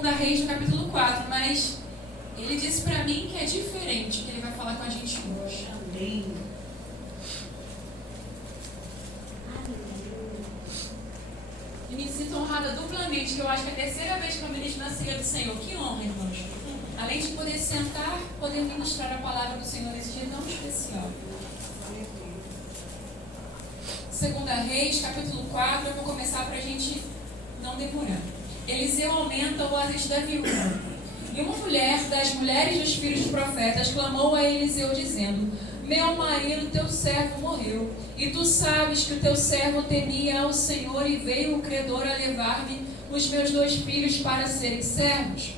2 Reis, no capítulo 4, mas ele disse para mim que é diferente, que ele vai falar com a gente hoje. Amém. E me sinto honrada duplamente, que eu acho que é a terceira vez que eu ministro na ceia do Senhor. Que honra, irmãos. Além de poder sentar, poder ministrar a palavra do Senhor nesse dia tão especial. 2 Reis, capítulo 4, eu vou começar para a gente não demorar. Eliseu aumenta o azeite da viúva. E uma mulher das mulheres dos filhos dos profetas clamou a Eliseu dizendo: meu marido, teu servo, morreu, e tu sabes que o teu servo temia ao Senhor, e veio o credor a levar-me os meus 2 filhos para serem servos.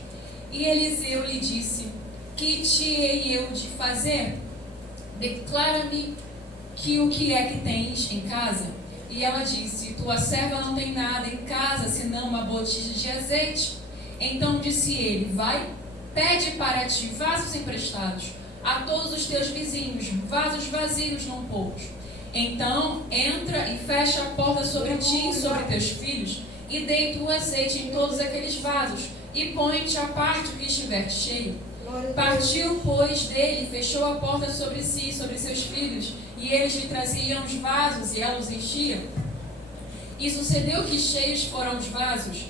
E Eliseu lhe disse: que te hei eu de fazer? Declara-me o que é que tens em casa. E ela disse: tua serva não tem nada em casa, senão uma botija de azeite. Então disse ele: vai, pede para ti vasos emprestados a todos os teus vizinhos, vasos vazios, não poucos. Então entra e fecha a porta sobre ti e sobre teus filhos, e deita o azeite em todos aqueles vasos, e põe-te à parte o que estiver cheio. Partiu, pois, dele, fechou a porta sobre si e sobre seus filhos, e eles lhe traziam os vasos, e ela os enchia. E sucedeu que cheios foram os vasos.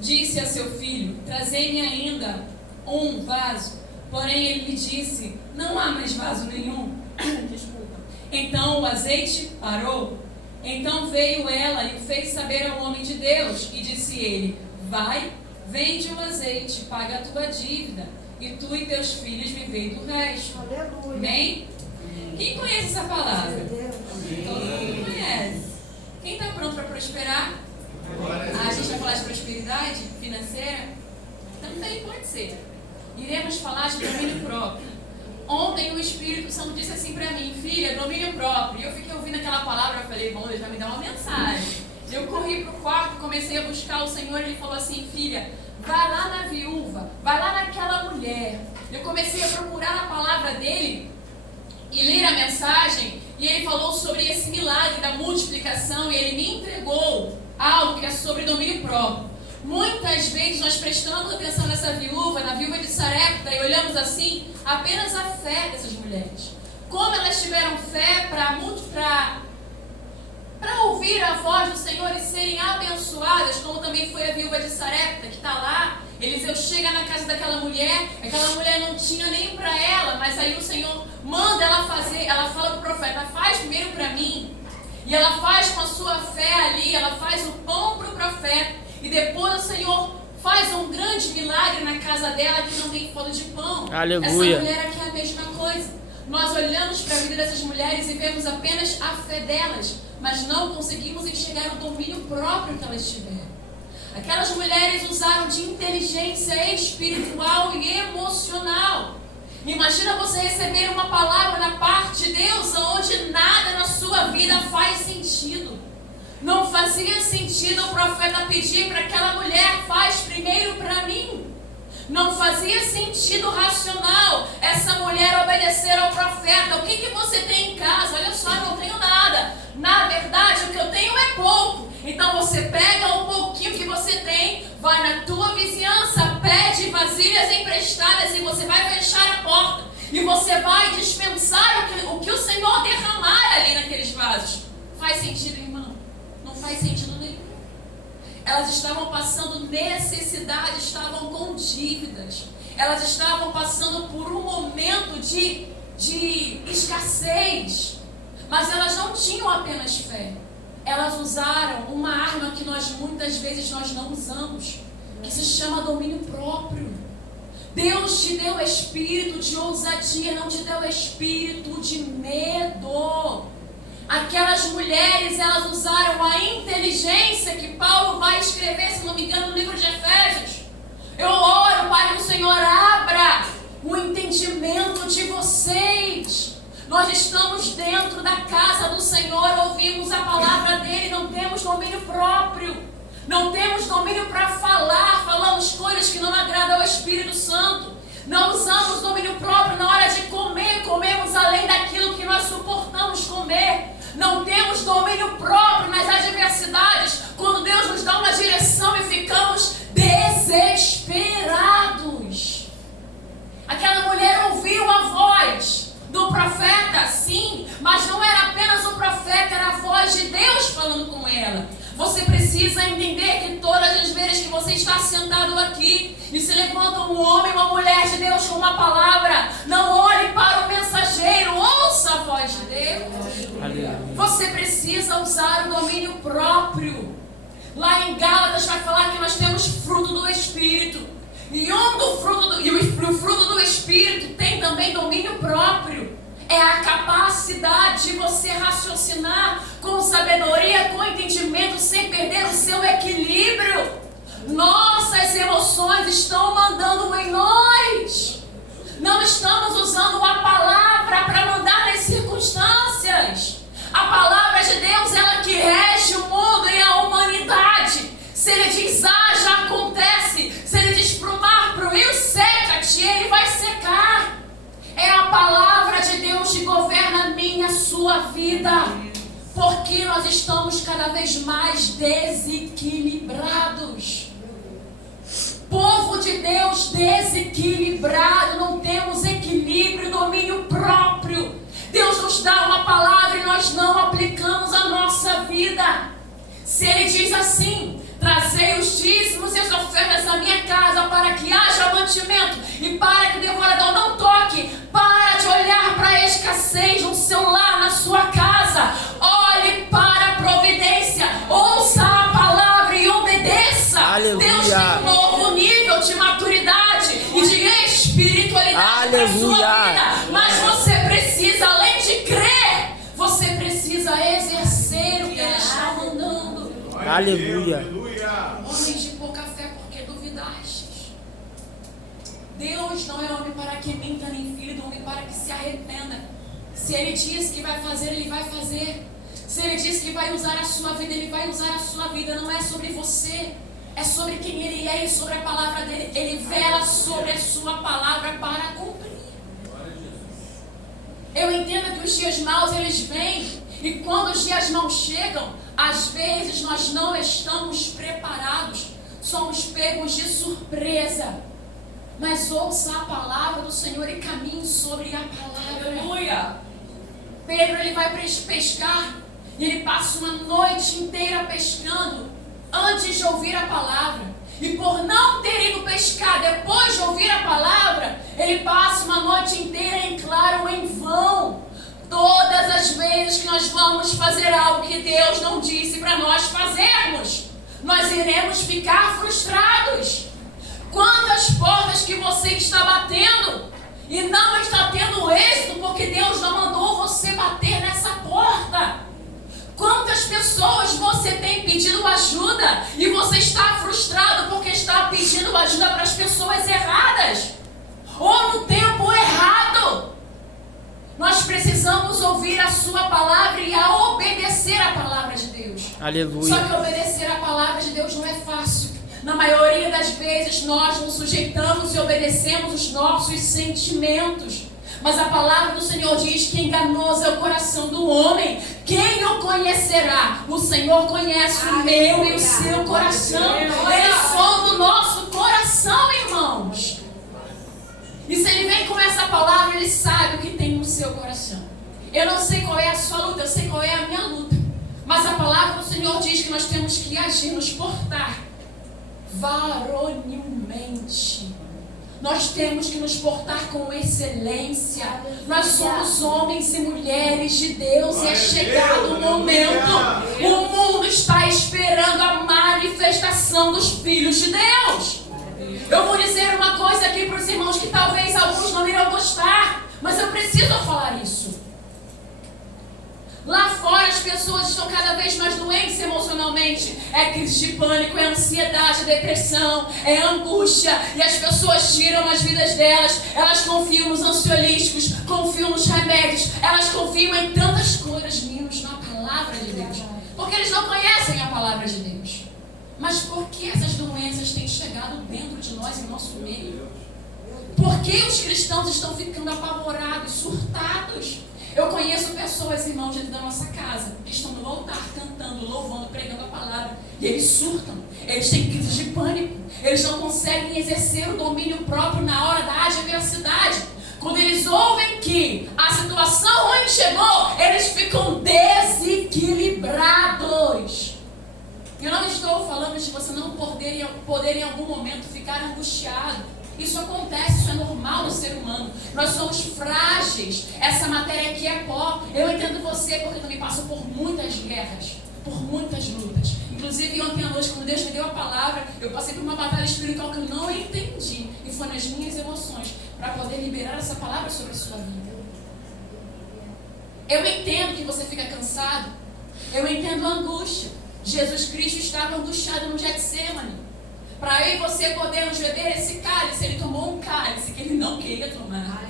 Disse a seu filho: trazei-me ainda um vaso. Porém ele lhe disse: não há mais vaso nenhum. Desculpa. Então o azeite parou. Então veio ela e o fez saber ao homem de Deus, e disse ele: vai, vende o azeite, paga a tua dívida, e tu e teus filhos vivei do resto. Aleluia. Amém? Quem conhece essa palavra? Amém. Todo mundo conhece. Quem está pronto para prosperar? A gente vai falar de prosperidade financeira? Também pode ser. Iremos falar de domínio próprio. Ontem o Espírito Santo disse assim para mim: filha, domínio próprio. E eu fiquei ouvindo aquela palavra, eu falei: bom, Deus vai me dar uma mensagem. Eu corri para o quarto, comecei a buscar o Senhor, e ele falou assim: filha, vai lá na viúva, vai lá naquela mulher. Eu comecei a procurar a palavra dele e ler a mensagem, e ele falou sobre esse milagre da multiplicação, e ele me entregou algo que é sobre domínio próprio. Muitas vezes nós prestamos atenção nessa viúva, na viúva de Sarepta, e olhamos assim apenas a fé dessas mulheres. Como elas tiveram fé para ouvir a voz do Senhor e serem abençoadas, como também foi a viúva de Sarepta, que está lá. Eliseu chega na casa daquela mulher, aquela mulher não tinha nem para ela, mas aí o Senhor manda ela fazer, ela fala para o profeta: faz primeiro para mim. E ela faz com a sua fé ali, ela faz o pão para o profeta, e depois o Senhor faz um grande milagre na casa dela, que não tem falta de pão. Aleluia. Essa mulher aqui é a mesma coisa. Nós olhamos para a vida dessas mulheres e vemos apenas a fé delas, mas não conseguimos enxergar o domínio próprio que elas tiveram. Aquelas mulheres usaram de inteligência espiritual e emocional. Imagina você receber uma palavra da parte de Deus onde nada na sua vida faz sentido. Não fazia sentido o profeta pedir para aquela mulher: faz primeiro para mim. Não fazia sentido racional essa mulher obedecer ao profeta. O que você tem em casa? Olha só, eu não tenho nada. Na verdade, o que eu tenho é pouco. Então você pega um pouquinho que você tem, vai na tua vizinhança, pede vasilhas emprestadas, e você vai fechar a porta. E você vai dispensar o que o Senhor derramar ali naqueles vasos. Faz sentido, irmão? Não faz sentido nenhum. Elas estavam passando necessidade, estavam com dívidas. Elas estavam passando por um momento de escassez. Mas elas não tinham apenas fé. Elas usaram uma arma que muitas vezes nós não usamos, que se chama domínio próprio. Deus te deu espírito de ousadia, não te deu espírito de medo. Aquelas mulheres, elas usaram a inteligência que Paulo vai escrever, se não me engano, no livro de Efésios. Eu oro para que o Senhor abra o entendimento de vocês. Nós estamos dentro da casa do Senhor, ouvimos a palavra dele, não temos domínio próprio. Não temos domínio para falar, falamos coisas que não agradam ao Espírito Santo. Não usamos domínio próprio na hora de comer, comemos além daquilo que nós suportamos comer. Não temos domínio próprio nas adversidades, quando Deus nos dá uma direção e ficamos desesperados. você está sentado aqui e se levanta um homem, uma mulher de Deus com uma palavra, não olhe para o mensageiro, ouça a voz de Deus. Aleluia. Você precisa usar o domínio próprio. Lá em Gálatas vai falar que nós temos fruto do Espírito. E o fruto do Espírito tem também domínio próprio. É a capacidade de você raciocinar com sabedoria, com entendimento, sem perder o seu equilíbrio. Nossas emoções estão mandando em nós. Não estamos usando a palavra para mandar nas circunstâncias. A palavra de Deus, ela que rege o mundo e a humanidade. Se ele diz A, já acontece. Se ele diz para o mar, para o rio, seca-te, ele vai secar. É a palavra de Deus que governa a minha, a sua vida. Porque nós estamos cada vez mais desequilibrados. Povo de Deus desequilibrado, não temos equilíbrio, domínio próprio. Deus nos dá uma palavra e nós não aplicamos a nossa vida. Se ele diz assim: trazei os dízimos e as ofertas à minha casa para que haja mantimento e para que o devorador não toque, para de olhar para a escassez no seu lar, na sua casa. Olhe para a providência, ouça a palavra e obedeça. Aleluia. Deus tem um novo nível de maturidade e de espiritualidade para a sua vida. Mas você precisa, além de crer, você precisa exercer o que ele está mandando. Aleluia. Homens de pouca fé, porque duvidastes. Deus não é homem para que minta, nem filho de homem para que se arrependa. Se ele diz que vai fazer, ele vai fazer. Se ele diz que vai usar a sua vida, ele vai usar a sua vida. Não é sobre você, é sobre quem ele é e sobre a palavra dele. Ele vela sobre a sua palavra para cumprir. Eu entendo que os dias maus, eles vêm. E quando os dias maus chegam, às vezes nós não estamos preparados. Somos pegos de surpresa. Mas ouça a palavra do Senhor e caminhe sobre a palavra. Aleluia. Pedro, ele vai pescar. E ele passa uma noite inteira pescando antes de ouvir a palavra. E por não ter ido pescar depois de ouvir a palavra, ele passa uma noite inteira em claro, em vão. Todas as vezes que nós vamos fazer algo que Deus não disse para nós fazermos, nós iremos ficar frustrados. Quantas portas que você está batendo e não está tendo êxito porque Deus não mandou você bater nessa porta? Quantas pessoas você tem pedido ajuda e você está frustrado porque está pedindo ajuda para as pessoas erradas ou no tempo errado? Nós precisamos ouvir a sua palavra e a obedecer a palavra de Deus. Aleluia. Só que obedecer a palavra de Deus não é fácil. Na maioria das vezes nós nos sujeitamos e obedecemos os nossos sentimentos. Mas a palavra do Senhor diz que enganoso é o coração do homem. Quem o conhecerá? O Senhor conhece o meu e o seu coração. Ele sonda o nosso coração, irmãos. E se ele vem com essa palavra, ele sabe o que tem no seu coração. Eu não sei qual é a sua luta, eu sei qual é a minha luta. Mas a palavra do Senhor diz que nós temos que agir, nos portar varonilmente. Nós temos que nos portar com excelência. Nós somos homens e mulheres de Deus e é chegado o momento. O mundo está esperando a manifestação dos filhos de Deus. Eu vou dizer uma coisa aqui para os irmãos que talvez alguns não irão gostar, mas eu preciso falar isso. Lá fora as pessoas estão cada vez mais doentes emocionalmente. É crise de pânico, é ansiedade, é depressão, é angústia. E as pessoas tiram as vidas delas. Elas confiam nos ansiolíticos, confiam nos remédios. Elas confiam em tantas coisas menos na palavra de Deus. Porque eles não conhecem a palavra de Deus. Mas por que essas doenças têm chegado dentro de nós, em nosso meio? Por que os cristãos estão ficando apavorados, surtados? Eu conheço pessoas, irmãos, dentro da nossa casa, que estão no altar, cantando, louvando, pregando a palavra. E eles surtam, eles têm crise de pânico. Eles não conseguem exercer o domínio próprio na hora da adversidade. Quando eles ouvem que a situação ruim chegou, eles ficam desequilibrados. Eu não estou falando de você não poder em algum momento ficar angustiado. Isso acontece, isso é normal no ser humano. Nós somos frágeis. Essa matéria aqui é pó. Eu entendo você porque também passo por muitas guerras, por muitas lutas. Inclusive ontem à noite, quando Deus me deu a palavra, eu passei por uma batalha espiritual que eu não entendi. E foi nas minhas emoções, para poder liberar essa palavra sobre a sua vida. Eu entendo que você fica cansado. Eu entendo a angústia. Jesus Cristo estava angustiado no Getsemane. Para eu e você podermos beber esse cálice, Ele tomou um cálice que Ele não queria tomar.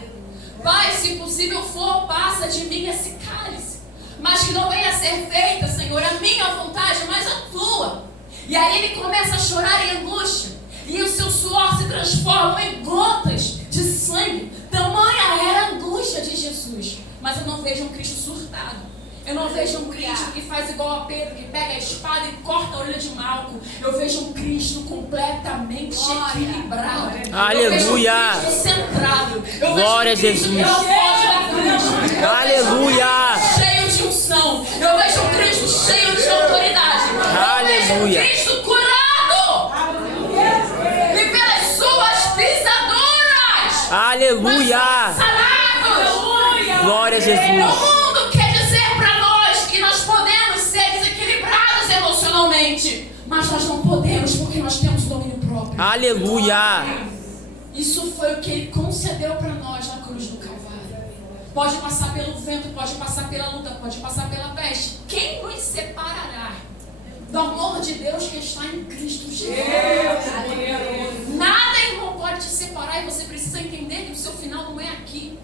Pai, se possível for, passa de mim esse cálice. Mas que não venha a ser feita, Senhor, a minha vontade, mas a tua. E aí Ele começa a chorar em angústia. E o seu suor se transforma em gotas de sangue. Tamanha era a angústia de Jesus. Mas eu não vejo um Cristo surtado. Eu não vejo um Cristo que faz igual a Pedro, que pega a espada e corta a orelha de Malco. Eu vejo um Cristo completamente equilibrado. Aleluia. Eu vejo um Cristo centrado. Glória a Jesus. Aleluia. Cheio de unção. Eu vejo um Cristo cheio de autoridade. Aleluia. Eu vejo um Cristo curado. E pelas suas pisaduras. Aleluia. Sarados. Glória a Jesus. O mundo quer dizer para nós que nós podemos ser desequilibrados emocionalmente, mas nós não podemos porque nós temos domínio próprio. Aleluia. Isso foi o que Ele concedeu para nós na cruz do Calvário. Pode passar pelo vento, pode passar pela luta, pode passar pela peste. Quem nos separará do amor de Deus que está em Cristo Jesus? Nada, irmão, pode te separar, e você precisa entender que o seu final não é aqui.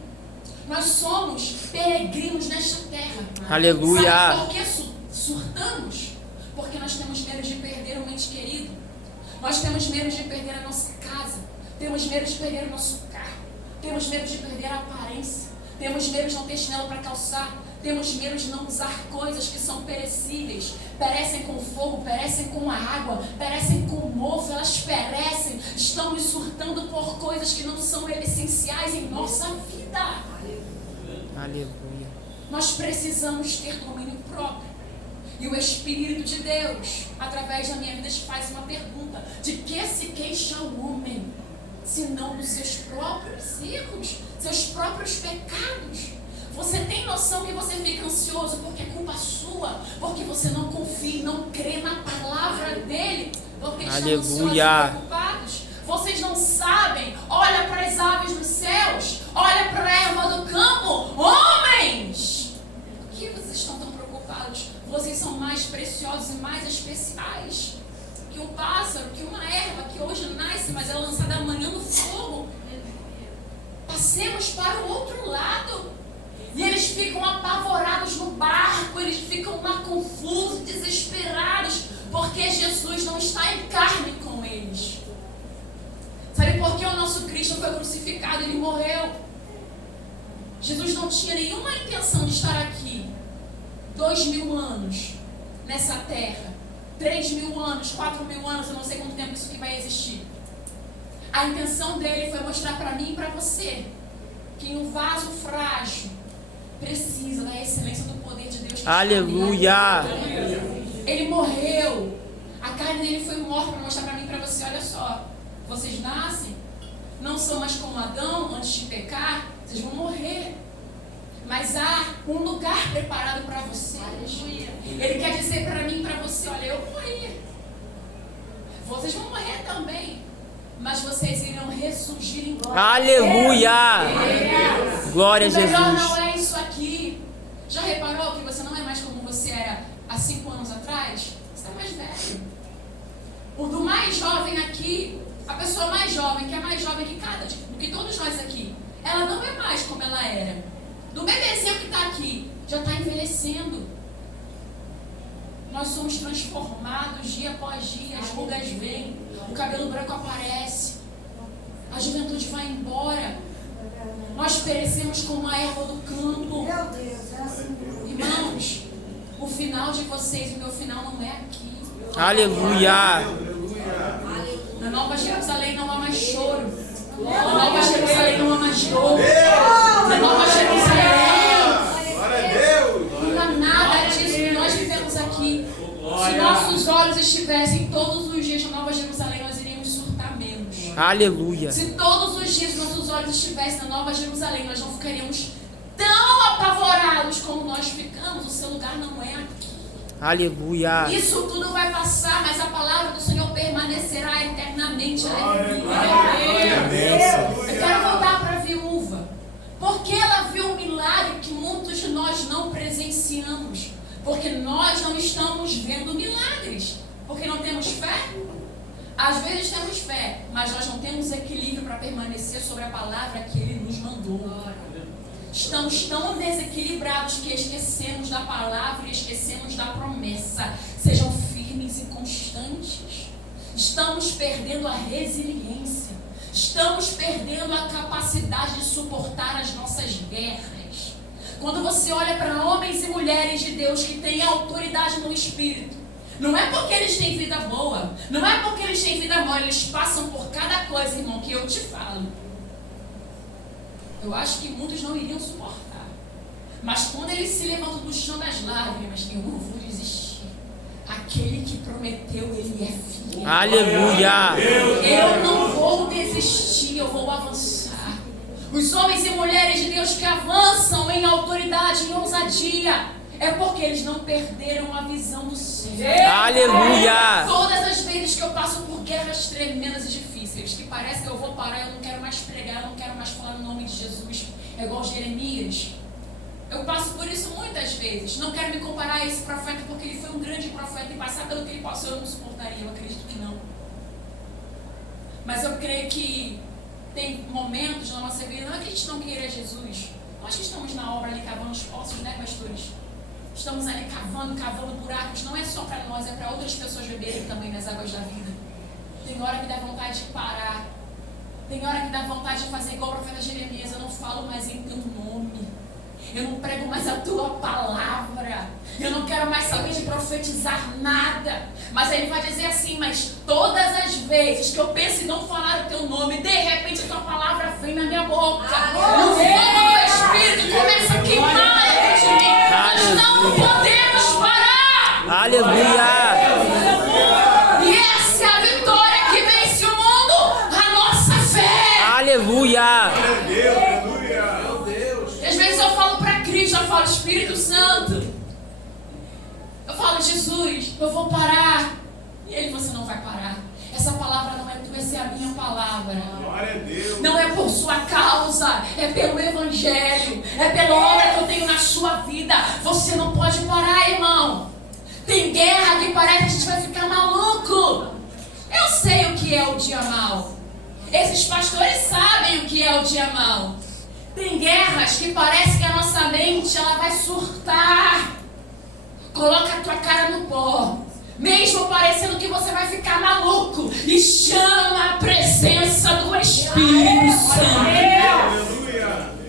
Nós somos peregrinos nesta terra. Aleluia. Sabe por que surtamos? Porque nós temos medo de perder um ente querido. Nós temos medo de perder a nossa casa. Temos medo de perder o nosso carro. Temos medo de perder a aparência. Temos medo de não ter chinelo para calçar. Temos medo de não usar coisas que são perecíveis. Perecem com fogo, perecem com a água, perecem com o mofo, elas perecem. Estamos surtando por coisas que não são essenciais em nossa vida. Aleluia. Nós precisamos ter domínio próprio. E o Espírito de Deus, através da minha vida, faz uma pergunta: de que se queixa o homem, se não dos seus próprios erros, seus próprios pecados? Você tem noção que você fica ansioso porque é culpa sua, porque você não confia e não crê na palavra dele, porque estão ansiosos e preocupados? Vocês não sabem? Olha para as aves dos céus, olha para a erva do campo. Homens, por que vocês estão tão preocupados? Vocês são mais preciosos e mais especiais que um pássaro, que uma erva que hoje nasce, mas é lançada amanhã no fogo. Passemos para o outro lado. E eles ficam apavorados no barco, eles ficam lá confusos, desesperados, porque Jesus não está em carne com eles. Sabe por que o nosso Cristo foi crucificado? Ele morreu. Jesus não tinha nenhuma intenção de estar aqui 2000 anos nessa terra, 3000 anos, 4000 anos, eu não sei quanto tempo isso aqui vai existir. A intenção dele foi mostrar para mim e para você que em um vaso frágil precisa da excelência do poder de Deus. Aleluia. Ele morreu. A carne dele foi morta para mostrar para mim e para você: olha só, vocês nascem, não são mais como Adão antes de pecar, vocês vão morrer. Mas há um lugar preparado para vocês. Ele quer dizer para mim e para você: olha, eu morri. Vocês vão morrer também, mas vocês irão ressurgir em glória. Aleluia. Glória a Jesus. O melhor não é isso aqui. Já reparou que você não é mais como você era há 5 anos atrás? Você está mais velho. O do mais jovem aqui, a pessoa mais jovem, que é mais jovem do que todos nós aqui, ela não é mais como ela era. Do bebezinho que está aqui, já está envelhecendo. Nós somos transformados dia após dia, as rugas vêm, o cabelo branco aparece, a juventude vai embora. Nós perecemos como a erva do campo. Irmãos, o final de vocês e o meu final não é aqui. Aleluia. Na Nova Jerusalém não há mais choro. Na Nova Jerusalém não há mais dor. Na Nova Jerusalém não há nada disso que nós vivemos aqui. Se nossos olhos estivessem todos os dias na Nova Jerusalém, nós iríamos surtar menos. Aleluia. Se todos os dias nossos olhos estivessem na Nova Jerusalém, nós não ficaríamos tão apavorados como nós ficamos. O seu lugar não é aqui. Aleluia. Isso tudo vai passar, mas a palavra do Senhor permanecerá eternamente. Aleluia. Eu quero voltar para a viúva. Porque ela viu um milagre que muitos de nós não presenciamos. Porque nós não estamos vendo milagres. Porque não temos fé. Às vezes temos fé, mas nós não temos equilíbrio para permanecer sobre a palavra que Ele nos mandou. Estamos tão desequilibrados que esquecemos da palavra e esquecemos da promessa. Sejam firmes e constantes. Estamos perdendo a resiliência. Estamos perdendo a capacidade de suportar as nossas guerras. Quando você olha para homens e mulheres de Deus que têm autoridade no Espírito, não é porque eles têm vida boa, não é porque eles têm vida boa, eles passam por cada coisa, irmão, que eu te falo. Eu acho que muitos não iriam suportar. Mas quando eles se levantam do chão das lágrimas, eu não vou desistir. Aquele que prometeu, ele é fiel. Aleluia. Eu não vou desistir, eu vou avançar. Os homens e mulheres de Deus que avançam em autoridade, em ousadia, é porque eles não perderam a visão do Senhor. Aleluia. Todas as vezes que eu passo por guerras tremendas e difíceis, que parece que eu vou parar, eu não quero mais pregar, eu não quero mais falar no nome de Jesus, é igual Jeremias. Eu passo por isso muitas vezes. Não quero me comparar a esse profeta, porque ele foi um grande profeta e passar pelo que ele passou eu não suportaria, eu acredito que não. Mas eu creio que tem momentos na nossa vida, não é que a gente não queira Jesus. Nós que estamos na obra ali cavando os poços, né, pastores? Estamos ali cavando buracos, não é só para nós, é para outras pessoas beberem também nas águas da vida. Tem hora que dá vontade de parar. Tem hora que dá vontade de fazer igual o profeta Jeremias. Eu não falo mais em teu nome. Eu não prego mais a tua palavra. Eu não quero mais saber de profetizar nada. Mas aí ele vai dizer assim, mas todas as vezes que eu penso em não falar o teu nome, de repente a tua palavra vem na minha boca. O fogo do Espírito começa a queimar dentro de mim. Nós não podemos parar. Aleluia. E essa é a vitória que vence o mundo. A nossa fé. Aleluia. E às vezes eu falo para Cristo, eu falo Espírito Santo. Eu falo Jesus, eu vou parar. E ele, você não vai parar. Essa palavra não é tua, essa é a minha palavra. Glória a Deus. Não é por sua causa, é pelo Evangelho, é pela obra que eu tenho na sua vida. Você não pode parar, irmão. Tem guerra que parece que a gente vai ficar maluco. Eu sei o que é o dia mau. Esses pastores sabem o que é o dia mau. Tem guerras que parece que a nossa mente ela vai surtar. Coloca a tua cara no pó. Mesmo parecendo que você vai ficar maluco. E chama a presença do Espírito Santo.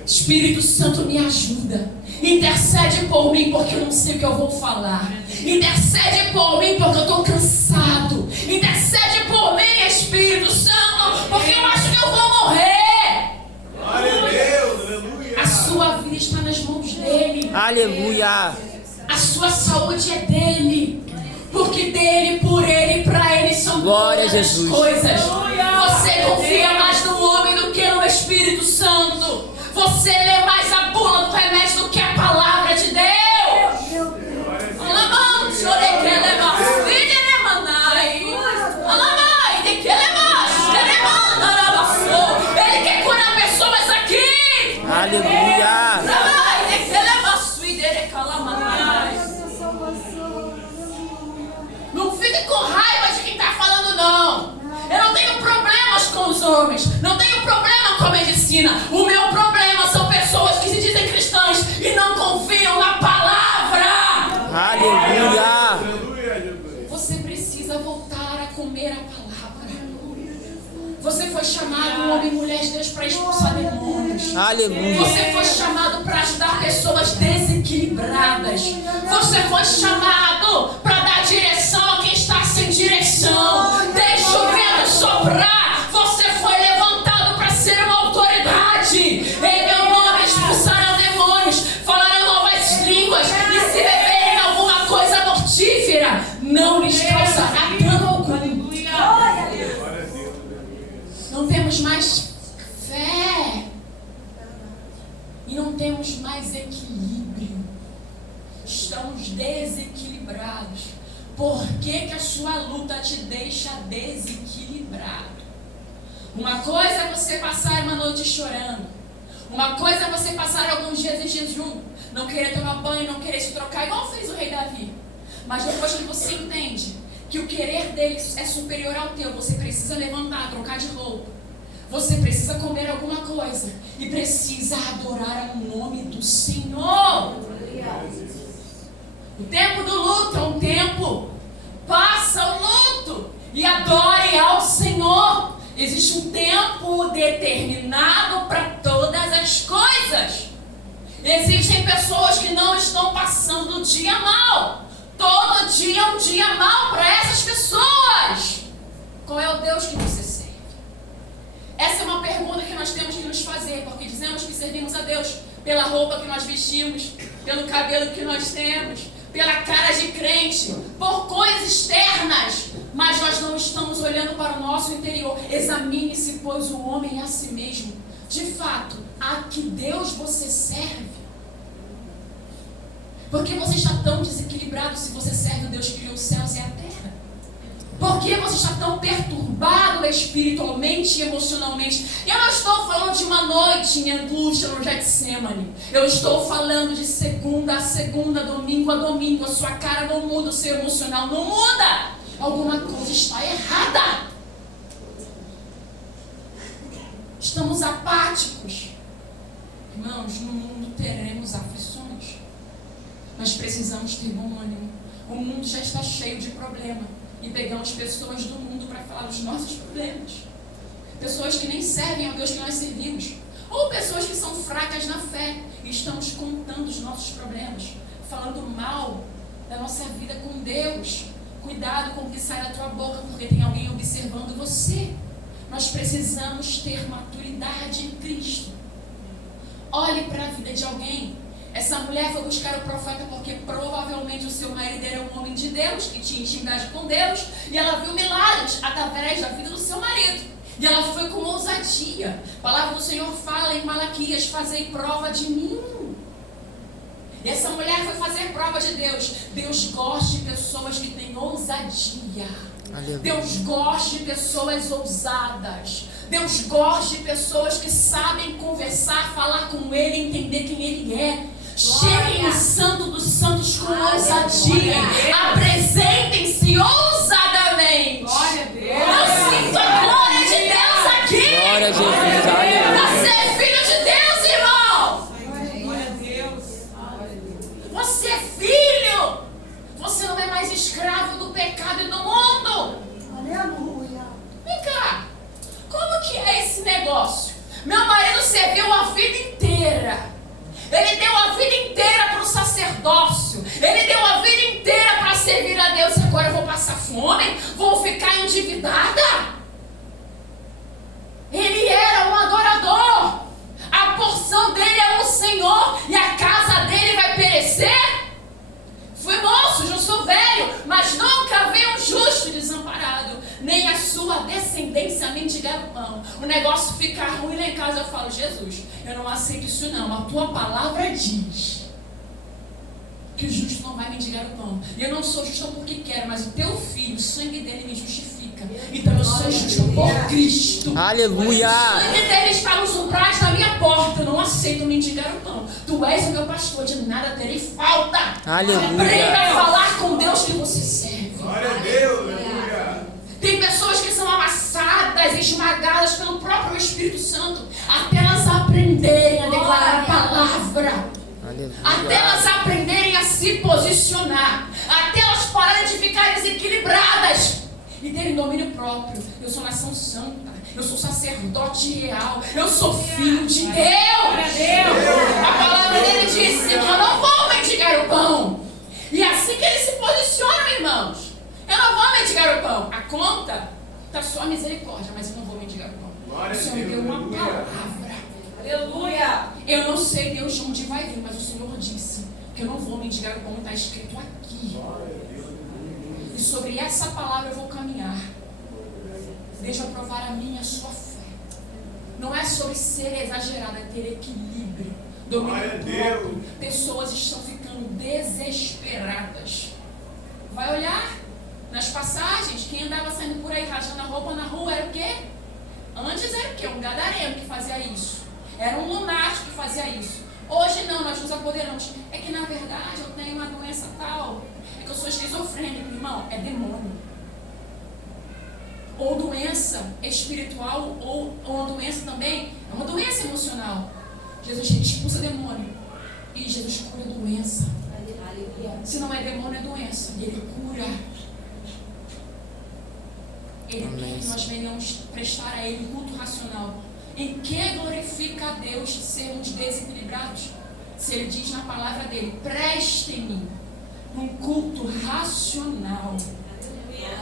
Espírito Santo, me ajuda. Intercede por mim porque eu não sei o que eu vou falar. Intercede por mim porque eu estou cansado. Intercede por mim, Espírito Santo, porque eu acho que eu vou morrer. Glória a Deus, aleluia. A sua vida está nas mãos dele. Aleluia. A sua saúde é dele. Porque dele, por ele, para ele são Glória todas a Jesus. as coisas. Você confia mais no homem do que no Espírito Santo. Você lê mais a bula do remédio do que a palavra de Deus. Ele quer curar pessoas aqui. Aleluia. Não fique com raiva de quem está falando, não. Eu não tenho problemas com os homens. Não tenho problema com a medicina. O meu problema são pessoas que se dizem cristãs e não confiam na palavra. Aleluia. Você precisa voltar a comer a palavra. Você foi chamado, homem e mulher de Deus, para expulsar demônios. Aleluia. Você foi chamado para ajudar pessoas desequilibradas. Você foi chamado para dar direção a quem está sem direção. Deixa o vento soprar. Você foi levantado para ser uma autoridade. Em meu nome expulsarão demônios, falarão novas línguas. E se beberem alguma coisa mortífera, não temos mais fé. E não temos mais equilíbrio. Estamos desequilibrados. Por que a sua luta te deixa desequilibrado? Uma coisa é você passar uma noite chorando. Uma coisa é você passar alguns dias em jejum. Não querer tomar banho, não querer se trocar, igual fez o rei Davi. Mas depois que você entende que o querer dele é superior ao teu, você precisa levantar, trocar de roupa. Você precisa comer alguma coisa e precisa adorar o nome do Senhor. O tempo do luto é um tempo. Passa o luto e adore ao Senhor. Existe um tempo determinado para todas as coisas. Existem pessoas que não estão passando o dia mal. Todo dia é um dia mal para essas pessoas. Qual é o Deus que você serve? Essa é uma pergunta que nós temos que nos fazer, porque dizemos que servimos a Deus pela roupa que nós vestimos, pelo cabelo que nós temos, pela cara de crente, por coisas externas, mas nós não estamos olhando para o nosso interior. Examine-se, pois, o homem a si mesmo. De fato, a que Deus você serve? Por que você está tão desequilibrado se você serve o Deus que criou os céus e a terra? Por que você está tão perturbado espiritualmente e emocionalmente? Eu não estou falando de uma noite em angústia no Getsemane. Eu estou falando de segunda a segunda, domingo a domingo. A sua cara não muda, o seu emocional não muda. Alguma coisa está errada. Estamos apáticos. Irmãos, no mundo teremos aflições. Mas precisamos ter bom ânimo. O mundo já está cheio de problema. E pegamos pessoas do mundo para falar dos nossos problemas. Pessoas que nem servem ao Deus que nós servimos. Ou pessoas que são fracas na fé. E estamos contando os nossos problemas. Falando mal da nossa vida com Deus. Cuidado com o que sai da tua boca, porque tem alguém observando você. Nós precisamos ter maturidade em Cristo. Olhe para a vida de alguém. Essa mulher foi buscar o profeta porque provavelmente o seu marido era um homem de Deus, que tinha intimidade com Deus, e ela viu milagres através da vida do seu marido. E ela foi com ousadia. A palavra do Senhor fala em Malaquias: fazei prova de mim. E essa mulher foi fazer prova de Deus. Deus gosta de pessoas que têm ousadia. Aleluia. Deus gosta de pessoas ousadas. Deus gosta de pessoas que sabem conversar, falar com Ele, entender quem Ele é. Cheguem no Santo dos Santos com ousadia. Apresentem-se ousadamente. Glória a Deus. Eu sinto a glória de Deus aqui. Glória a Jesus. Aleluia. Você é filho de Deus, irmão. Glória a Deus. Você é filho. Você não é mais escravo do pecado e do mundo. Aleluia. Vem cá. Como que é esse negócio? Meu marido serviu a vida inteira. Ele deu a vida inteira para o sacerdócio. Ele deu a vida inteira para servir a Deus. E agora eu vou passar fome? Vou ficar endividada? Ele era um adorador. A porção dele é o Senhor. E a casa dele vai perecer? Fui moço, já sou velho, mas nunca vi um justo desamparado, nem a sua descendência mendigar o pão. O negócio fica ruim lá em casa, eu falo: Jesus, eu não aceito isso não. A tua palavra diz que o justo não vai mendigar o pão. E eu não sou justa porque quero, mas o teu filho, o sangue dele me justifica. Então eu sou justa por Cristo. Aleluia. O sangue dele está nos umbrais da minha porta. Eu não aceito mendigar o pão. Tu és o meu pastor, de nada terei falta. Aleluia. Aprenda a falar com Deus que você serve. Glória a Deus, aleluia. Tem pessoas que são amassadas, esmagadas pelo próprio Espírito Santo, até elas aprenderem a declarar a palavra. Aleluia. Até elas aprenderem a se posicionar. Até elas pararem de ficar desequilibradas e terem domínio próprio. Eu sou nação santa. Eu sou sacerdote real. Eu sou filho de Deus. A palavra dele disse que eu não vou mendigar o pão. E é assim que eles se posicionam, irmãos. Eu não vou mendigar o pão. A conta está só a misericórdia, mas eu não vou mendigar o pão. Glória O a Senhor me Deus, deu uma aleluia. palavra. Aleluia. Eu não sei, Deus, de onde vai vir, mas o Senhor disse que eu não vou mendigar o pão, está escrito aqui. E sobre essa palavra eu vou caminhar. Deixa eu provar a minha, a sua fé. Não é sobre ser exagerado, é ter equilíbrio, domínio próprio. Pessoas estão ficando desesperadas. Vai olhar nas passagens, quem andava saindo por aí rasgando a roupa na rua era o quê? Antes era o quê? Um gadareno que fazia isso. Era um lunático que fazia isso. Hoje não, nós nos apoderamos. É que na verdade eu tenho uma doença tal. É que eu sou esquizofrênico, irmão. É demônio. Ou doença espiritual, ou uma doença também. É uma doença emocional. Jesus expulsa demônio. E Jesus cura doença. Se não é demônio, é doença. E Ele cura. Ele quer que nós venhamos prestar a Ele culto racional. Em que glorifica a Deus sermos desequilibrados? Se Ele diz na palavra dele: prestem-me um culto racional.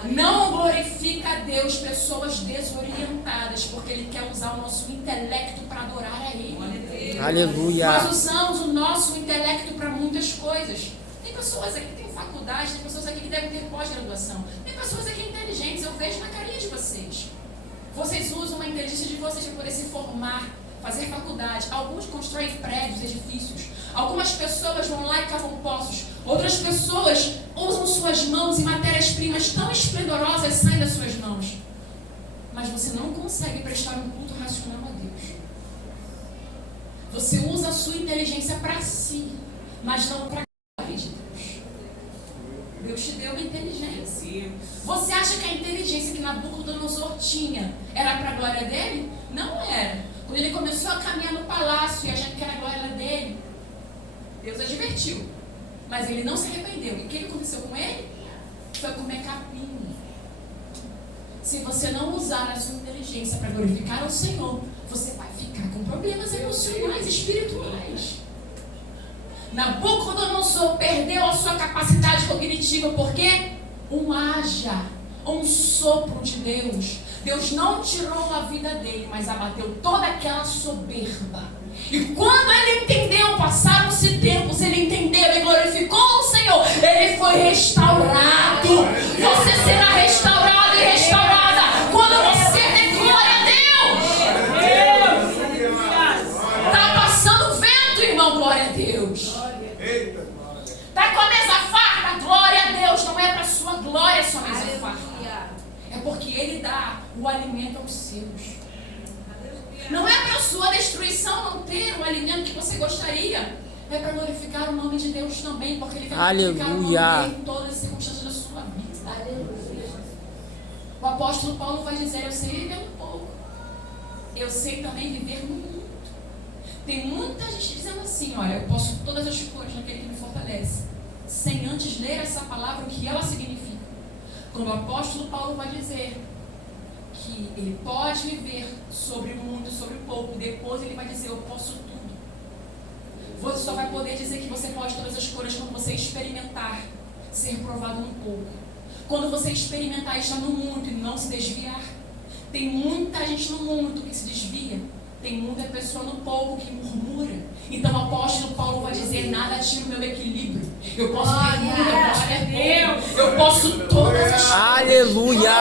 Não glorifica a Deus pessoas desorientadas, porque Ele quer usar o nosso intelecto para adorar a Ele. Aleluia. Nós usamos o nosso intelecto para muitas coisas. Tem pessoas aqui que têm faculdade, tem pessoas aqui que devem ter pós-graduação, tem pessoas aqui inteligentes, eu vejo na carinha de vocês. Vocês usam a inteligência de vocês para poder se formar, fazer faculdade. Alguns constroem prédios, edifícios. Algumas pessoas vão lá e cavam poços. Outras pessoas usam suas mãos e matérias-primas tão esplendorosas saem das suas mãos. Mas você não consegue prestar um culto racional a Deus. Você usa a sua inteligência para si, mas não para a glória de Deus. Deus te deu inteligência. Você acha que a inteligência que Nabucodonosor tinha era para a glória dele? Não era. Quando ele começou a caminhar no palácio e achando que era a glória dele, Deus advertiu. Mas ele não se arrependeu. E o que aconteceu com ele? Foi comer capim. Se você não usar a sua inteligência para glorificar o Senhor, você vai ficar com problemas emocionais, espirituais. Nabucodonosor perdeu a sua capacidade cognitiva porque um sopro de Deus. Deus não tirou a vida dele, mas abateu toda aquela soberba. E quando ele entendeu, passaram-se tempos, ele entendeu e glorificou o Senhor, ele foi restaurado. Você será restaurado e restaurada quando você der glória a Deus. Está passando vento, irmão, glória a Deus. Está com a mesa farta, glória a Deus. Não é para a sua glória a sua mesa farta. É porque Ele dá o alimento aos seus. Não é para a sua destruição não ter o alimento que você gostaria. É para glorificar o nome de Deus também, porque Ele vai glorificar o nome dele em todas as circunstâncias da sua vida. Aleluia. O apóstolo Paulo vai dizer: eu sei viver um pouco. Eu sei também viver muito. Tem muita gente dizendo assim: olha, eu posso todas as coisas naquele que me fortalece, sem antes ler essa palavra, o que ela significa. Quando o apóstolo Paulo vai dizer que ele pode viver sobre o muito, sobre o pouco, depois ele vai dizer: eu posso tudo. Você só vai poder dizer que você pode todas as coisas quando você experimentar ser provado no pouco. Quando você experimentar estar no muito e não se desviar. Tem muita gente no muito que se desvia. Tem muita pessoa no pouco que murmura. Então o apóstolo Paulo vai dizer: nada tira o meu equilíbrio. Eu posso ter muita glória a Deus. Eu posso todas as coisas. Aleluia.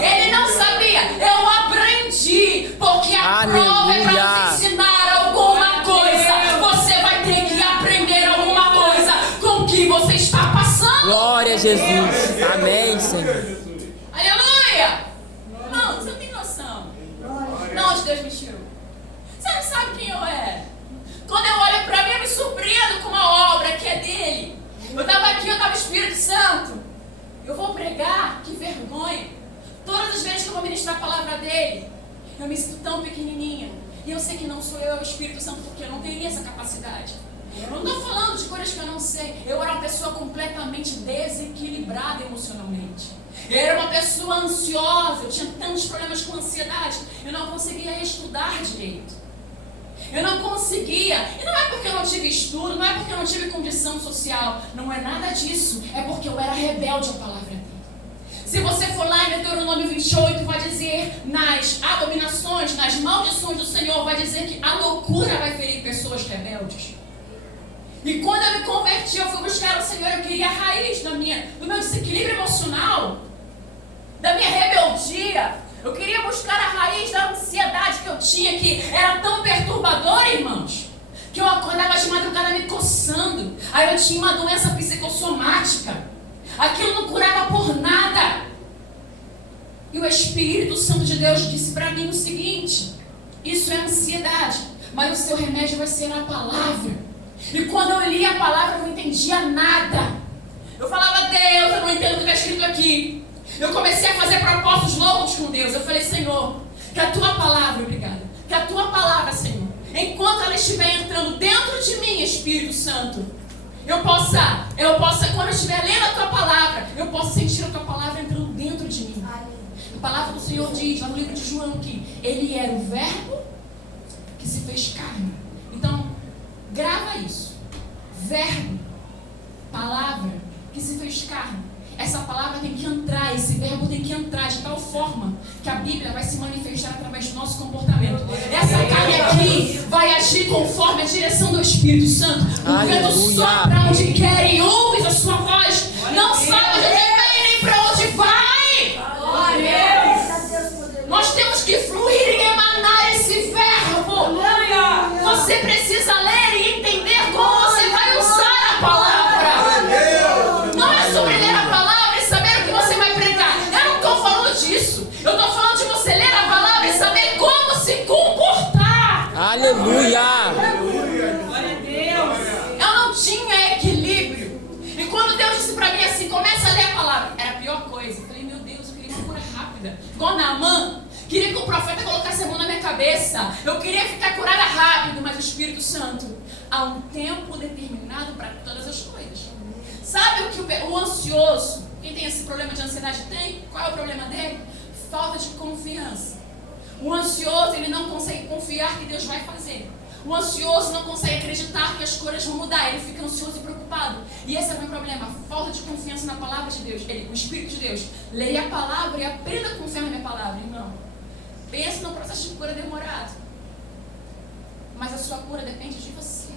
Ele não sabia. Eu aprendi. Porque a prova é para nos ensinar alguma coisa. Você vai ter que aprender alguma coisa com o que você está passando. Glória a Jesus. Amém, Senhor. Aleluia. Não, você não tem noção. Não, onde Deus me tirou. Você não sabe quem eu era. Quando eu olho para mim, eu me surpreendo com uma obra que é dele. Eu estava aqui, eu estava Espírito Santo. Eu vou pregar, que vergonha. Todas as vezes que eu vou ministrar a palavra dele, eu me sinto tão pequenininha. E eu sei que não sou eu, é o Espírito Santo, porque eu não teria essa capacidade. Eu não estou falando de coisas que eu não sei. Eu era uma pessoa completamente desequilibrada emocionalmente. Eu era uma pessoa ansiosa, eu tinha tantos problemas com ansiedade. Eu não conseguia estudar direito. Eu não conseguia. E não é porque eu não tive estudo, não é porque eu não tive condição social. Não é nada disso. É porque eu era rebelde à palavra dele. Se você for lá em Deuteronômio 28, vai dizer: nas abominações, nas maldições do Senhor, vai dizer que a loucura vai ferir pessoas rebeldes. E quando eu me converti, eu fui buscar o Senhor. Eu queria a raiz do meu desequilíbrio emocional, da minha rebeldia, Eu queria buscar a raiz da ansiedade que eu tinha, que era tão perturbadora, irmãos, que eu acordava de madrugada me coçando. Aí eu tinha uma doença psicossomática. Aquilo não curava por nada. E o Espírito Santo de Deus disse para mim o seguinte: isso é ansiedade, mas o seu remédio vai ser a palavra. E quando eu li a palavra, eu não entendia nada. Eu falava: Deus, eu não entendo o que está escrito aqui. Eu comecei a fazer propósitos loucos com Deus. Eu falei: Senhor, que a tua palavra, obrigada, que a tua palavra, Senhor, enquanto ela estiver entrando dentro de mim, Espírito Santo, eu possa, quando eu estiver lendo a tua palavra, eu possa sentir a tua palavra entrando dentro de mim. A palavra do Senhor diz, lá no livro de João, que Ele era o verbo que se fez carne. Então, grava isso. Verbo, palavra que se fez carne. Essa palavra tem que entrar, esse verbo tem que entrar de tal forma que a Bíblia vai se manifestar através do nosso comportamento. Essa carne aqui vai agir conforme a direção do Espírito Santo. O vento sopra onde quer e ouve a sua voz. Não sabe de onde vem nem para onde vai. Nós temos que fluir e emanar esse verbo. Você precisa ler e entender como você vai usar a palavra. Não é sobre ler a palavra e saber o que você vai pregar. Eu não estou falando disso. Eu estou falando de você ler a palavra e saber como se comportar. Aleluia! Glória a Deus. Eu não tinha equilíbrio. E quando Deus disse para mim assim, começa a ler a palavra, era a pior coisa. Eu falei: meu Deus, eu queria uma cura rápida. Igual Naamã. Queria que o profeta colocasse a mão na minha cabeça. Eu queria ficar curada rápido, mas o Espírito Santo, há um tempo determinado para todas as coisas. Sabe o que o ansioso, quem tem esse problema de ansiedade tem? Qual é o problema dele? Falta de confiança. O ansioso, ele não consegue confiar que Deus vai fazer. O ansioso não consegue acreditar que as coisas vão mudar. Ele fica ansioso e preocupado. E esse é o meu problema. Falta de confiança na palavra de Deus. O Espírito de Deus. Leia a palavra e aprenda a confiar na minha palavra, irmão. Pense no processo de cura demorado. Mas a sua cura depende de você.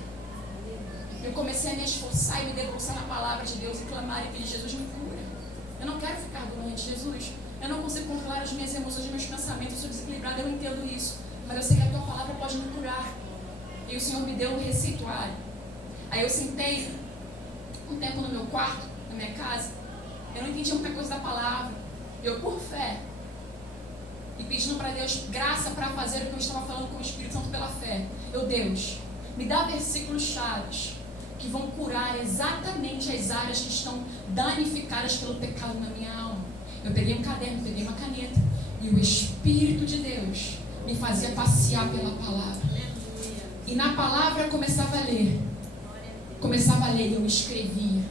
Eu comecei a me esforçar e me debruçar na palavra de Deus e clamar e pedir: Jesus, me cura. Eu não quero ficar doente, Jesus. Eu não consigo controlar as minhas emoções, os meus pensamentos. Eu sou desequilibrada, eu entendo isso. Mas eu sei que a tua palavra pode me curar. E o Senhor me deu um receituário. Aí eu sentei um tempo no meu quarto, na minha casa. Eu não entendia muita coisa da palavra. Eu, por fé, e pedindo para Deus graça para fazer o que eu estava falando com o Espírito Santo pela fé. Deus, me dá versículos chaves que vão curar exatamente as áreas que estão danificadas pelo pecado na minha alma. Eu peguei um caderno, peguei uma caneta, e o Espírito de Deus me fazia passear pela palavra. E na palavra eu começava a ler. E eu escrevia.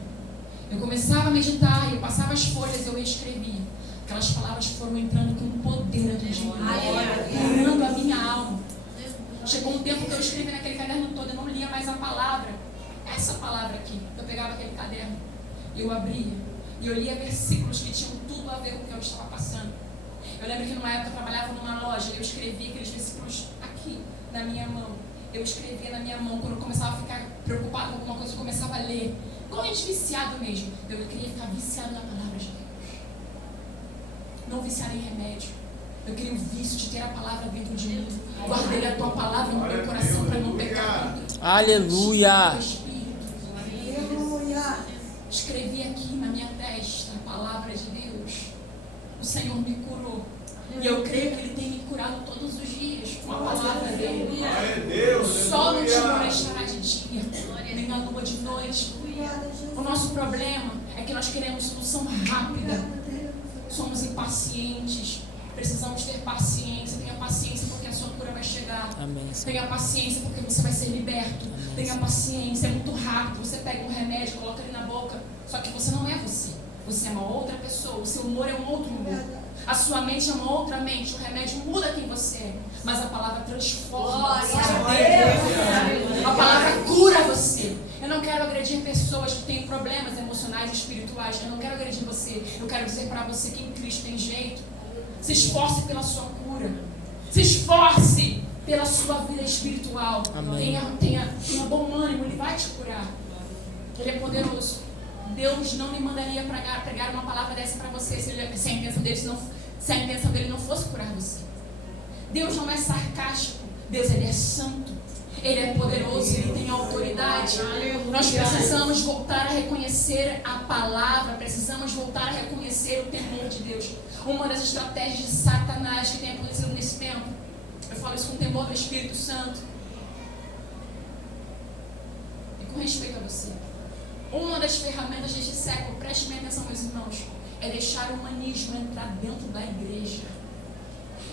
Eu começava a meditar, eu passava as folhas e eu escrevia. Aquelas palavras foram entrando com poder dentro de mim, curando a minha alma. Chegou um tempo que eu escrevi naquele caderno todo, eu não lia mais a palavra. Essa palavra aqui, eu pegava aquele caderno e eu abria. E eu lia versículos que tinham tudo a ver com o que eu estava passando. Eu lembro que numa época eu trabalhava numa loja e eu escrevia aqueles versículos aqui, na minha mão. Eu escrevia na minha mão. Quando eu começava a ficar preocupado com alguma coisa, eu começava a ler. Igual a gente viciado mesmo. Eu queria ficar viciado na palavra de Deus. Não viciado em remédio. Eu queria o vício de ter a palavra dentro de mim. Guardei a tua palavra no meu coração para não pecar. Aleluia. Escrevi aqui na minha testa a palavra de Deus. O Senhor me curou. E eu creio que Ele tem me curado todos os dias com a palavra dEle. O sol não te molestará de dia, nem a lua de noite. O nosso problema é que nós queremos solução rápida. Somos impacientes. Precisamos ter paciência. Tenha paciência porque a sua cura vai chegar. Amém. Tenha paciência porque você vai ser liberto. Amém. Tenha paciência, é muito rápido. Você pega um remédio, coloca ele na boca. Só que você não é você. Você é uma outra pessoa. O seu humor é um outro humor. A sua mente é uma outra mente. O remédio muda quem você é. Mas a palavra transforma você. A palavra cura você. Eu não quero agredir pessoas que têm problemas emocionais e espirituais. Eu não quero agredir você. Eu quero dizer para você que em Cristo tem jeito. Se esforce pela sua cura. Se esforce pela sua vida espiritual. Tenha bom ânimo. Ele vai te curar. Ele é poderoso. Deus não me mandaria pregar uma palavra dessa para você se a intenção dele se a intenção dele não fosse curar você. Deus não é sarcástico. Deus, ele é santo. Ele é poderoso, ele tem autoridade. Nós precisamos voltar a reconhecer a palavra, precisamos voltar a reconhecer o temor de Deus. Uma das estratégias de Satanás que tem acontecido nesse tempo, eu falo isso com temor do Espírito Santo e com respeito a você. Uma das ferramentas deste século, preste bem atenção, meus irmãos, é deixar o humanismo entrar dentro da igreja.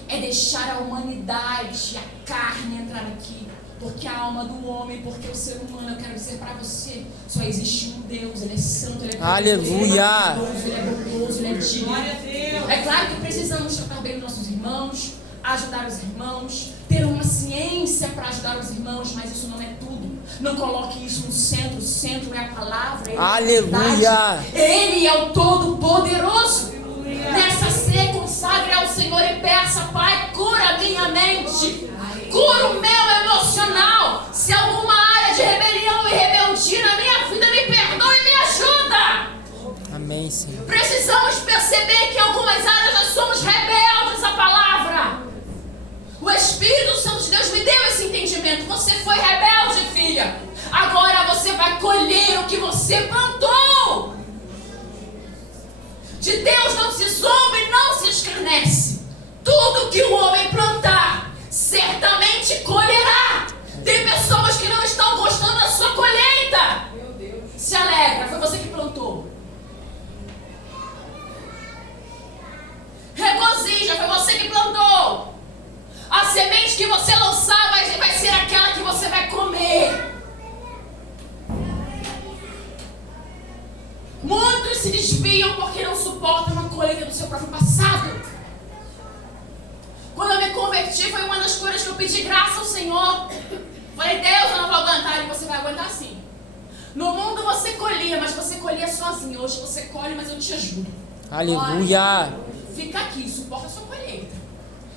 É deixar a humanidade, a carne entrar aqui. Porque a alma do homem, porque o ser humano, eu quero dizer para você, só existe um Deus, ele é santo, ele é Aleluia. poderoso, ele é bondoso, ele é digno. Glória a Deus. É claro que precisamos tratar bem os nossos irmãos, ajudar os irmãos, ter uma ciência para ajudar os irmãos, mas isso não é tudo. Não coloque isso no centro, o centro é a palavra, ele Aleluia. é a verdade. Ele é o Todo-Poderoso. Nessa ceia, consagre ao Senhor e peça: Pai, cura a minha mente, cura o meu emocional. Se alguma área de rebelião e rebeldia na minha vida, me perdoe e me ajuda. Amém, Senhor. Precisamos perceber que em algumas áreas nós somos rebeldes à palavra. O Espírito Santo de Deus me deu esse entendimento. Você foi rebelde, filha. Agora você vai colher o que você plantou. De Deus não se zombe, não se escarnece. Tudo que o homem plantar, certamente colherá. Tem pessoas que não estão gostando da sua colheita. Se alegra, foi você que plantou. Regozija, foi você que plantou. A semente que você lançar vai ser aquela que você vai comer. Muitos se desviam porque não suportam a colheita do seu próprio passado. Quando eu me converti, foi uma das coisas que eu pedi graça ao Senhor. Falei: Deus, eu não vou aguentar. E você vai aguentar sim. No mundo você colhia, mas você colhia sozinho. Hoje você colhe, mas eu te ajudo. Aleluia. Fica aqui, suporta a sua colheita.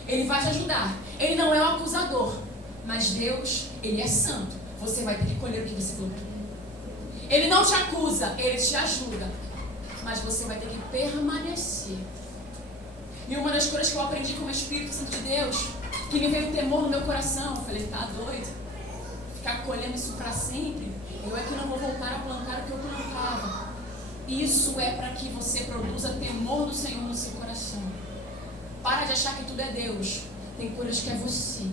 Ele vai te ajudar. Ele não é um acusador, mas Deus, ele é santo. Você vai ter que colher o que você plantou. Ele não te acusa, ele te ajuda. Mas você vai ter que permanecer. E uma das coisas que eu aprendi com o Espírito Santo de Deus, que me veio temor no meu coração, eu falei: tá doido? Ficar colhendo isso para sempre? Eu é que não vou voltar a plantar o que eu plantava. Isso é para que você produza temor do Senhor no seu coração. Para de achar que tudo é Deus. Tem coisas que é você.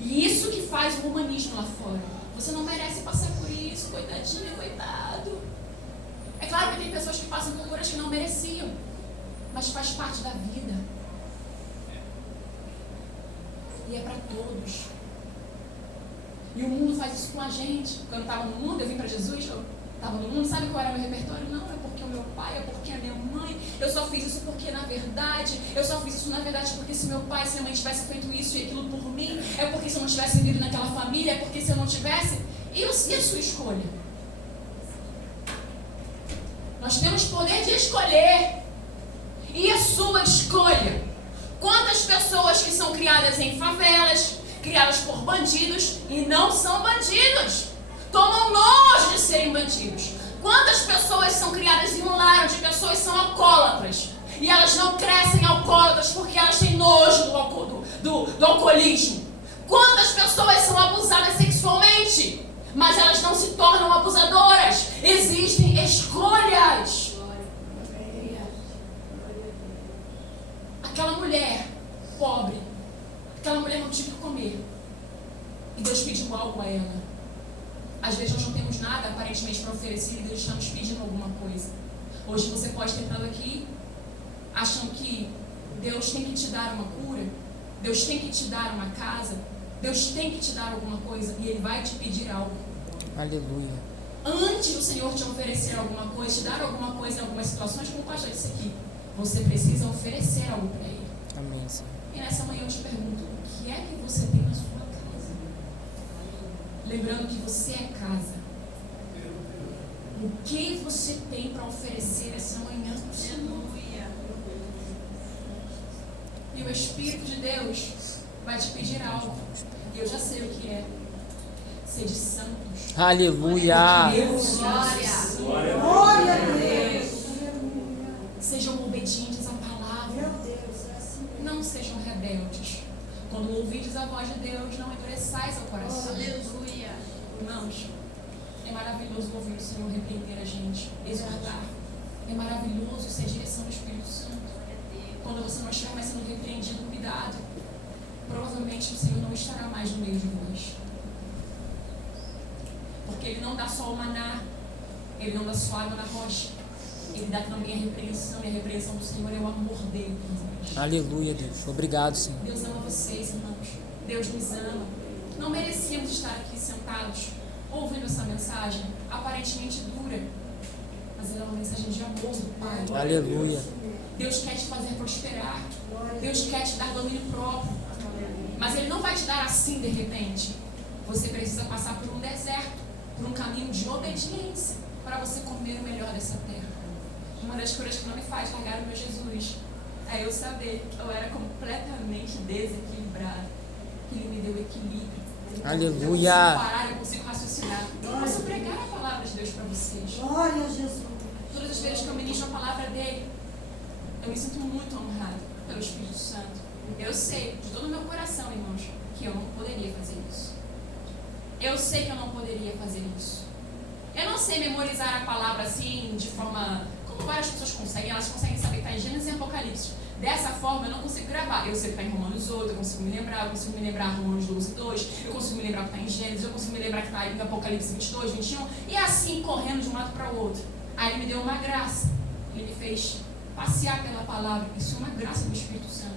E isso que faz o humanismo lá fora. Você não merece passar por isso, coitadinha, coitado. É claro que tem pessoas que passam por coisas que não mereciam, mas faz parte da vida. E é para todos. E o mundo faz isso com a gente. Quando eu estava no mundo, eu vim para Jesus, eu estava no mundo, sabe qual era o meu repertório? Não, é porque o meu pai, é porque a minha mãe. Eu só fiz isso porque na verdade, porque se meu pai e se minha mãe tivessem feito isso e aquilo por mim, é porque se eu não tivesse vivido naquela família, é porque se eu não tivesse. E a sua escolha? Nós temos poder de escolher. E a sua escolha? Quantas pessoas que são criadas em favelas, criadas por bandidos e não são bandidos, tomam nojo de serem bandidos? Quantas pessoas são criadas em um lar onde pessoas são alcoólatras e elas não crescem alcoólatras porque elas têm nojo do alcoolismo? Quantas pessoas são abusadas sexualmente, mas elas não se tornam abusadoras? Existem escolhas. Aquela mulher pobre, aquela mulher não tinha o que comer, e Deus pediu algo a ela. Às vezes nós não temos nada aparentemente para oferecer e Deus está nos pedindo alguma coisa. Hoje você pode ter entrado aqui achando que Deus tem que te dar uma cura, Deus tem que te dar uma casa, Deus tem que te dar alguma coisa e Ele vai te pedir algo. Aleluia. Antes do Senhor te oferecer alguma coisa, te dar alguma coisa em algumas situações, como o pastor disse aqui, você precisa oferecer algo para Ele. Amém, Senhor. E nessa manhã eu te pergunto: o que é que você tem na sua casa? Lembrando que você é casa. O que você tem para oferecer essa manhã para o Senhor? E o Espírito de Deus vai te pedir algo. E eu já sei o que é. Sede santos. Aleluia. Glória a Deus. Sejam obedientes à palavra. sejam rebeldes. Quando ouvides a voz de Deus, não endureçais o coração. Aleluia. Irmãos, é maravilhoso ouvir o Senhor repreender a gente, exortar. É maravilhoso ser a direção do Espírito Santo. Quando você não estiver mais sendo repreendido, cuidado. Provavelmente o Senhor não estará mais no meio de vós. Porque Ele não dá só o maná, Ele não dá só água na rocha. Ele dá também a repreensão, e a repreensão do Senhor é o amor dele por nós. Aleluia, Deus. Obrigado, Senhor. Deus ama vocês, irmãos. Deus nos ama. Não merecíamos estar aqui sentados, ouvindo essa mensagem, aparentemente dura, mas ela é uma mensagem de amor do Pai. Aleluia. Deus quer te fazer prosperar. Deus quer te dar domínio próprio. Mas Ele não vai te dar assim de repente. Você precisa passar por um deserto, por um caminho de obediência, para você comer o melhor dessa terra. Uma das coisas que não me faz largar o meu Jesus é eu saber que eu era completamente desequilibrada, que Ele me deu equilíbrio. Aleluia. Eu consigo parar, eu consigo raciocinar. Eu posso pregar a palavra de Deus para vocês. Glória a Jesus. Todas as vezes que eu ministro a palavra dele, eu me sinto muito honrada pelo Espírito Santo. Eu sei, de todo o meu coração, irmãos, que eu não poderia fazer isso. Eu sei que eu não poderia fazer isso. Eu não sei memorizar a palavra assim, de forma... Como várias pessoas conseguem, elas conseguem saber que está em Gênesis e Apocalipse. Dessa forma, eu não consigo gravar. Eu sei que está em Romanos 8, eu consigo me lembrar Romanos 12, 2, eu consigo me lembrar que está em Gênesis, eu consigo me lembrar que está em Apocalipse 22, 21, e assim, correndo de um lado para o outro. Aí Ele me deu uma graça. Ele me fez passear pela palavra. Isso é uma graça do Espírito Santo.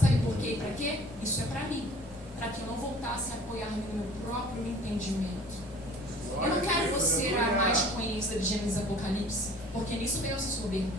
Sabe por quê e para quê? Isso é para mim. Para que eu não voltasse a apoiar-me no meu próprio entendimento. Eu não quero ser a mais conhecida de Gênesis e Apocalipse, porque nisso eu sou soberba.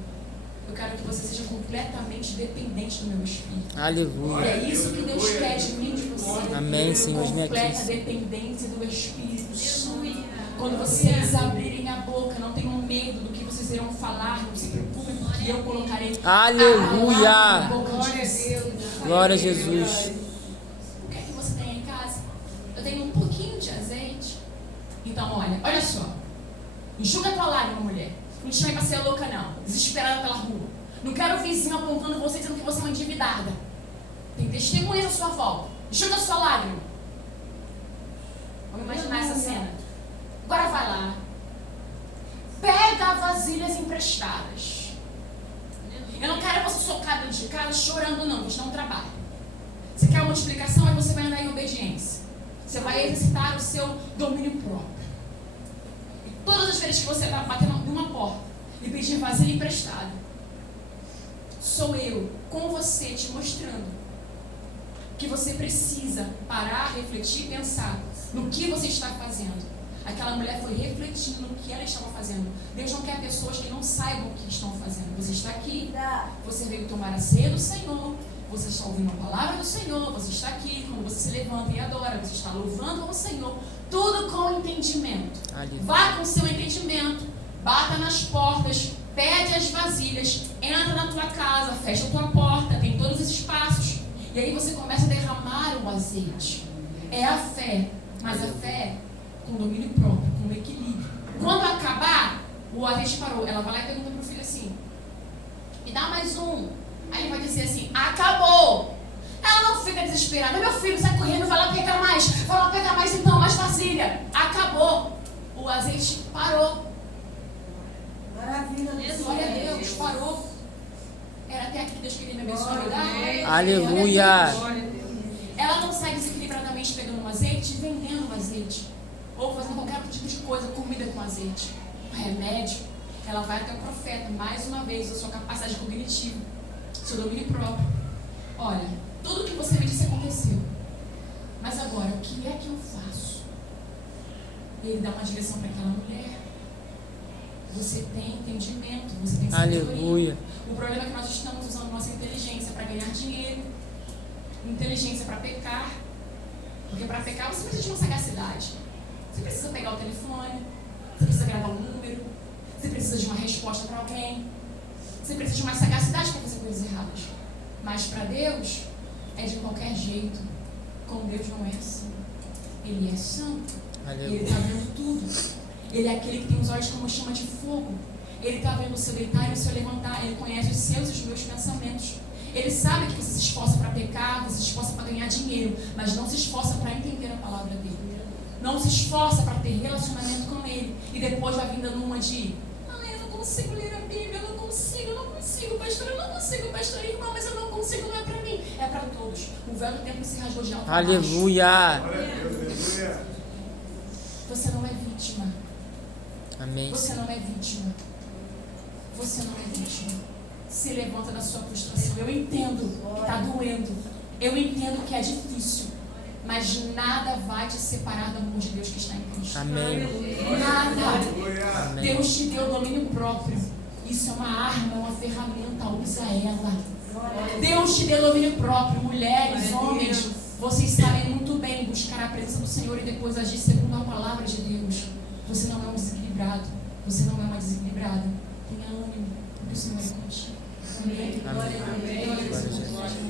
Eu quero que você seja completamente dependente do meu Espírito. Aleluia. E é isso que Deus quer de mim, de você. Amém, Senhor. Completa dependência do Espírito Santo. Quando vocês abrirem a boca, não tenham medo do que vocês irão falar, não se preocupem, porque eu colocarei Aleluia. a boca de Glória a vocês. Deus. Glória a Jesus. O que é que você tem em casa? Eu tenho um pouquinho de azeite. Então, olha só. Enxuga a tua lágrima, mulher. Não te chame pra ser louca, não. Desesperada pela rua. Não quero o vizinho apontando você dizendo que você é uma endividada. Tem testemunhas à sua volta. Enxuga a sua lágrima. Vamos imaginar essa cena. Agora vai lá. Pega vasilhas emprestadas. Eu não quero você socada de casa chorando, não. Isso não trabalha. Você quer uma explicação, mas você vai andar em obediência. Você vai exercitar o seu domínio próprio. E todas as vezes que você está batendo numa porta e pedir vasilha emprestada, sou eu com você te mostrando que você precisa parar, refletir e pensar no que você está fazendo. Aquela mulher foi refletindo no que ela estava fazendo. Deus não quer pessoas que não saibam o que estão fazendo. Você está aqui, você veio tomar a ceia do Senhor, você está ouvindo a palavra do Senhor, você está aqui, quando você se levanta e adora, você está louvando ao Senhor, tudo com entendimento. Vá com o seu entendimento, bata nas portas, pede as vasilhas, entra na tua casa, fecha a tua porta, tem todos esses passos, e aí você começa a derramar o azeite. É a fé, mas a fé com domínio próprio, com equilíbrio. Quando acabar, o azeite parou. Ela vai lá e pergunta para o filho assim: me dá mais um. Aí ele vai dizer assim: acabou. Ela não fica desesperada. Meu filho, sai correndo, vai lá pegar mais. Vai lá pegar mais então, mais vasilha. Acabou. O azeite parou. Maravilha. Glória a Deus, parou. Era até aqui que Deus queria me abençoar. Aleluia. Glória a Deus. Ela não sai desequilibradamente pegando um azeite e vendendo um azeite. Ou fazendo qualquer outro tipo de coisa, comida com azeite, remédio. Ela vai até o profeta, mais uma vez, a sua capacidade cognitiva, seu domínio próprio. Olha, tudo que você me disse aconteceu. Mas agora, o que é que eu faço? Ele dá uma direção para aquela mulher. Você tem entendimento, você tem sabedoria. Aleluia. O problema é que nós estamos usando nossa inteligência para ganhar dinheiro, inteligência para pecar. Porque para pecar você precisa de uma sagacidade. Você precisa pegar o telefone, você precisa gravar um número, você precisa de uma resposta para alguém, você precisa de uma sagacidade para fazer coisas erradas. Mas para Deus é de qualquer jeito. Com Deus não é assim. Ele é santo. Ele está vendo tudo. Ele é aquele que tem os olhos como chama de fogo. Ele está vendo o seu deitar e o seu levantar. Ele conhece os seus e os meus pensamentos. Ele sabe que você se esforça para pecar, você se esforça para ganhar dinheiro, mas não se esforça para entender a palavra dele. Não se esforça para ter relacionamento com ele. E depois vai vindo numa de: eu não consigo ler a Bíblia, eu não consigo, pastor, irmão, mas eu não consigo, não é para mim, é para todos. O véu do templo se rasgou de alto a baixo. Aleluia. Você não é vítima. Amém. Você não é vítima. Você não é vítima. Se levanta da sua frustração. Eu entendo que está doendo. Eu entendo que é difícil. Mas nada vai te separar do amor de Deus que está em Cristo. Amém. Nada. Amém. Deus te deu domínio próprio. Isso é uma arma, é uma ferramenta. Usa ela. Deus te deu domínio próprio. Mulheres, homens, vocês sabem muito bem buscar a presença do Senhor e depois agir segundo a palavra de Deus. Você não é um desequilibrado. Você não é uma desequilibrada. Tenha ânimo, porque o Senhor é contigo. Amém. Amém. Glória a Deus.